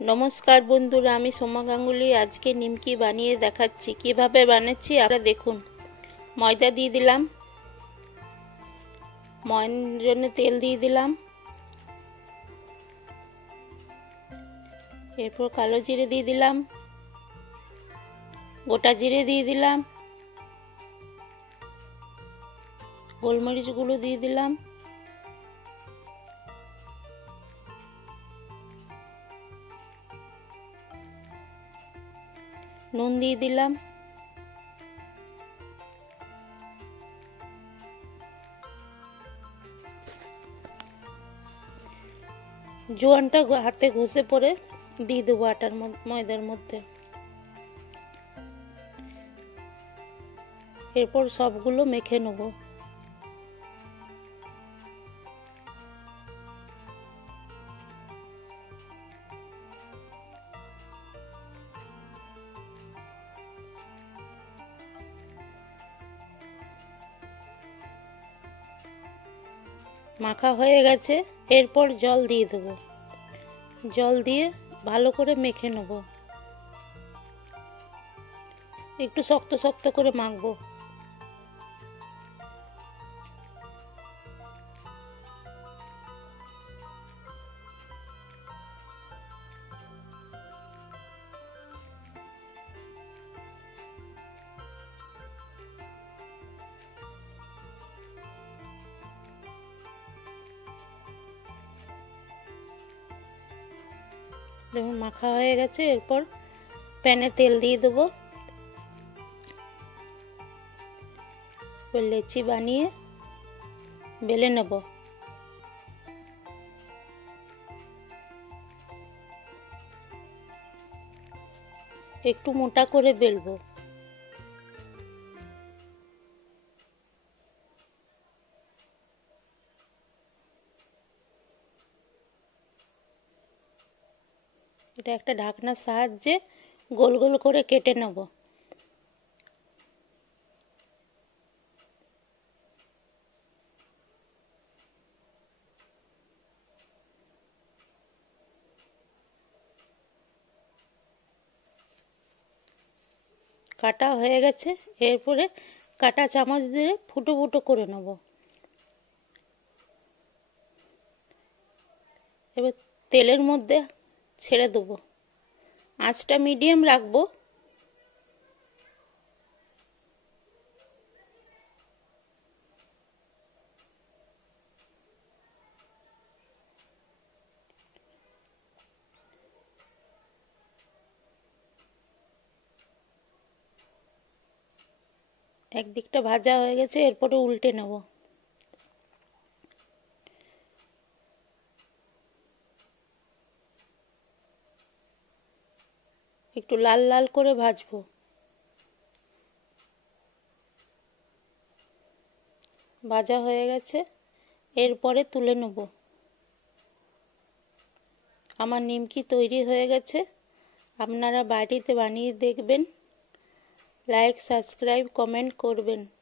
নমস্কার বন্ধুরা, আমি সোমা গাঙ্গুলি। আজকে নিমকি বানিয়ে দেখাচ্ছি। কিভাবে বানাচ্ছি আপনারা দেখুন। ময়দা দিয়ে দিলাম, ময়দার জন্য তেল দিয়ে দিলাম, এরপর কালো জিরে দিয়ে দিলাম, গোটা জিরে দিয়ে দিলাম, গোলমরিচ গুঁড়ো দিয়ে দিলাম, নুন দিয়ে দিলাম, জোয়ানটা হাতে ঘষে পরে দিয়ে দেবো আটার ময়দার মধ্যে। এরপর সবগুলো মেখে নেব। মাখা হয়ে গেছে, এরপর জল দিয়ে দেবো। জল দিয়ে ভালো করে মেখে নেব। একটু শক্ত শক্ত করে মাখবো। দেখুন মাখা হয়ে গেছে। এরপর প্যানে তেল দিয়ে দেবো। লেচি বানিয়ে বেলে নেব। একটু মোটা করে বেলবো। এটা একটা ঢাকনার সাহায্যে গোল গোল করে কেটে নেব। কাটা হয়ে গেছে। এরপরে কাটা চামচ দিয়ে ফুটো ফুটো করে নেব। এবার তেলের মধ্যে ছেড়ে দেবো। আঁচটা মিডিয়াম রাখবো। একদিকটা ভাজা হয়ে গেছে, এরপরে উল্টে নেব। একটু লাল লাল করে ভাজবো। ভাজা হয়ে গেছে, এরপরে তুলে নেব। আমার নিমকি তৈরি হয়ে গেছে। আপনারা বাড়িতে বানিয়ে দেখবেন। লাইক, সাবস্ক্রাইব, কমেন্ট করবেন।